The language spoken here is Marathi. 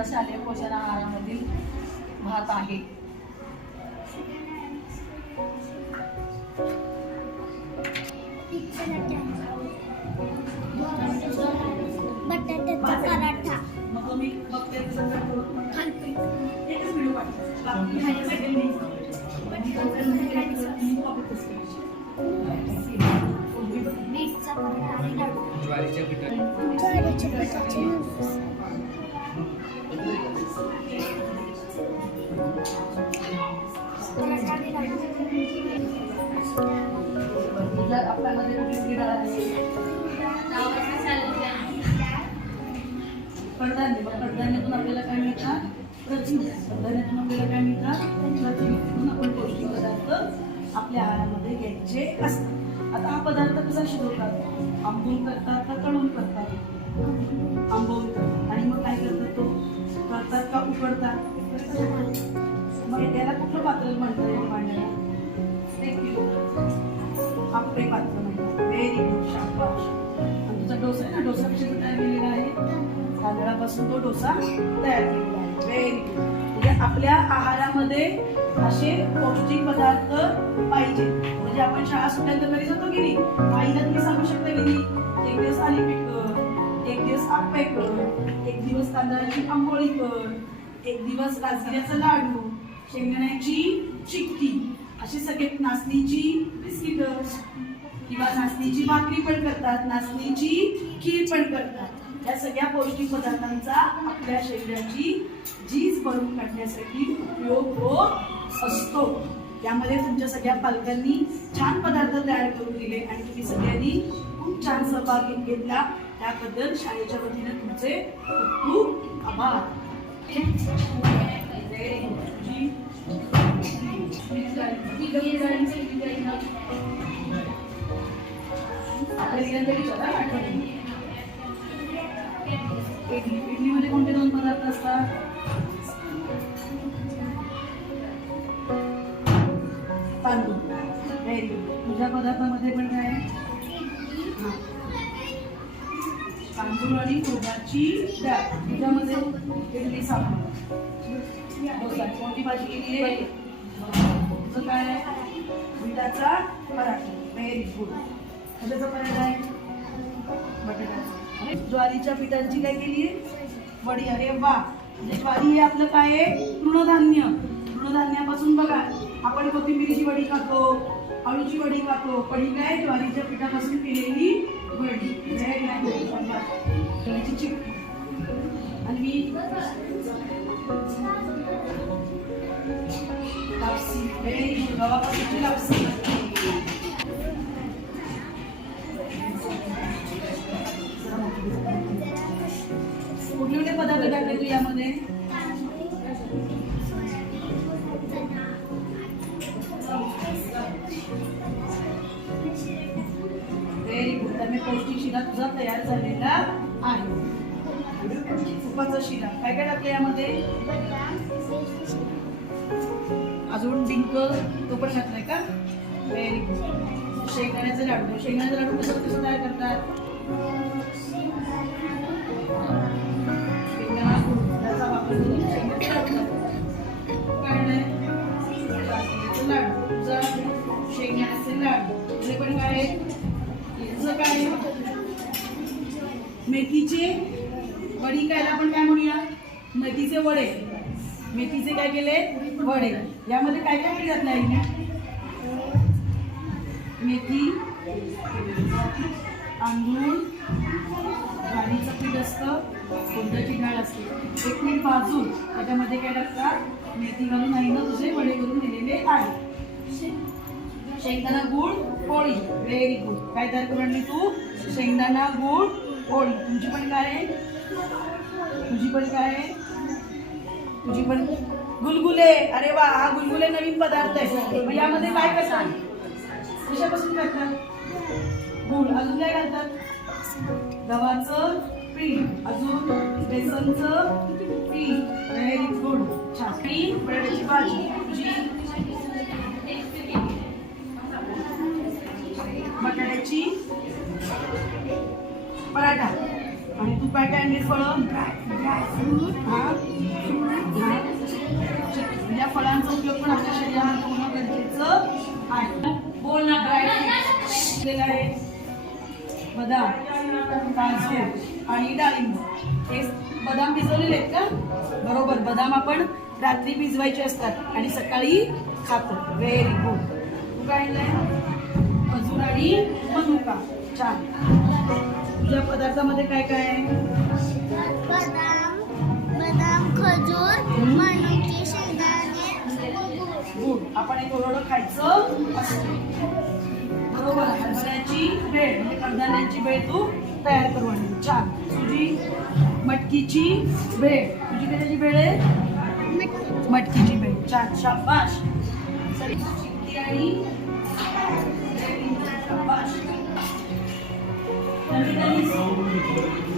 हा आमचा शालेय पोषण आहारामधील भात आहे. बटाट्याचा पराठा. मग मी बघते तसं करून थालीपीठ एकच व्हिडिओ पाठवते बाकी खाली कडधान्य मग कडधान्यातून आपल्याला काय मिळतात प्रथिने कडधान्यातून आपल्याला काय मिळतात प्रथिने म्हणून आपण पौष्टिक पदार्थ आपल्या आहारामध्ये घ्यायचे असतात. आता हा पदार्थ कसा शिजवतात? आंबून करतात का तळून करतात? आंबवून करतात. आणि मग काय करतात तो? करतात का उकडतात? मग त्याला कुठलं पात्र म्हणतात या मांडण्याला आपले पात्र व्हेरी गुड शाबाश तुमचा डोसा आहे ना? डोसा तयार केलेला आहे? तांदळापासून तो डोसा तयार केलेला आहे. व्हेरी गुड म्हणजे आपल्या आहारामध्ये असे पौष्टिक पदार्थ पाहिजे. म्हणजे आपण शाळा सुटल्यानंतर घरी जातो की नाही? आईला तुम्ही सांगू शकता की नाही? एक दिवस थालीपीठ कर एक दिवस आप्पे कर एक दिवस तांदळाची आंबोळी कर एक दिवस राजगिऱ्याचा लाडू शेंगदाण्याची चिक्की. अशी सगळे नाचणीची बिस्किट किंवा नाचणीची भाकरी पण करतात नाचणीची खीर पण करतात. या सगळ्या पौष्टिक पदार्थांचा आपल्या शरीराची झीज भरून काढण्यासाठी उपयोग होत असतो. यामध्ये तुमच्या सगळ्या पालकांनी छान पदार्थ तयार करून दिले आणि तुम्ही सगळ्यांनी खूप छान सहभाग घेतला. त्याबद्दल शाळेच्या वतीनं तुमचे खूप खूप आभार. इडलीमध्ये कोणते दोन पदार्थ असतात? तांदूळ व्हेरी गुड तुझ्या पदार्थामध्ये पण काय हां. तांदूळ आणि मुगाची डाळ तुझ्यामध्ये इडली सांबार डोसा कोणती भाजी केली आहे तुझं काय आहे? मिठाचा पराठा. व्हेरी गुड कशाचा पराठा आहे ज्वारीच्या पिठाची काय केली वडी. अरे वा. म्हणजे ज्वारी हे आपलं काय आहे? तृणधान्य. तृणधान्यापासून बघा. आपण कोथिंबिरीची वडी खातो अळूची वडी खातो पण ही काय? ज्वारीच्या पिठापासून केलेली वडी. Very ज्वारीची आणि मी लापसी व्हेरी गुड गावापासून लापसी शिरा तुझा तयार झालेला आहे. तुपाचा शिरा. काय काय टाकलं यामध्ये? अजून डिंक तो पण घातलाय का? व्हेरी गुड शेंगण्याचे लाडू. शेंगण्याचे लाडू कसं कसं तयार करतात? मेथीचे वडी खायला आपण काय म्हणूया? मेथीचे वडे. मेथीचे काय केले? वडे. यामध्ये काय काय मिळत नाही? मेथी तांदूळ ज्वारीचं पीठ असतं कोणत्याची डाळ असते. एक मिनिट भाजून त्याच्यामध्ये काय टाकतात? मेथी घालून आईनं तुझे वडे करून दिलेले आहे. शेंगदाणा गुळ पोळी. व्हेरी गुड काय तयार करून आणली तू? शेंगदाणा गुळ पोळी तुमची पण काय? आहे तुझी पण काय? आहे तुझी पण गुलगुले. अरे वा हा गुलगुले नवीन पदार्थ आहे. मग यामध्ये काय कसा कशापासून करतात? गुळ. अजून काय घालतात गव्हाचं पीठ. अजून बेसनचं पीठ. व्हेरी गुड छान. पीठ बटाट्याची भाजी. तुझी? बटाट्याची पराठा. आणि तू काय काय आणलीस फळं? या फळांचा उपयोग पण आपल्या शरीरात होणं गरजेचं आहे. बोल ना ड्रायफ्रूट आहे. बदाम काजू आणि डाळिंब. हे बदाम भिजवलेले आहेत का? बरोबर बदाम आपण रात्री भिजवायचे असतात आणि सकाळी खातो. व्हेरी गुड तू काय आणलंय? खजूर आणि मनुका. छान. तुझ्या पदार्थामध्ये काय काय आहे? बदाम बदाम खजूर मनुके शेंगदाणे. गुड आपण हे थोडं खायचं. बरोबर. हरभऱ्याची भेळ. म्हणजे कडधान्यांची भेळ तू तयार करू आणि. छान. तुझी मटकीची भेळ. तुझी कशाची भेळ आहे? मटकीची भेळ. छान. शाबाश सरी आणि शाबाश नवीन नवीन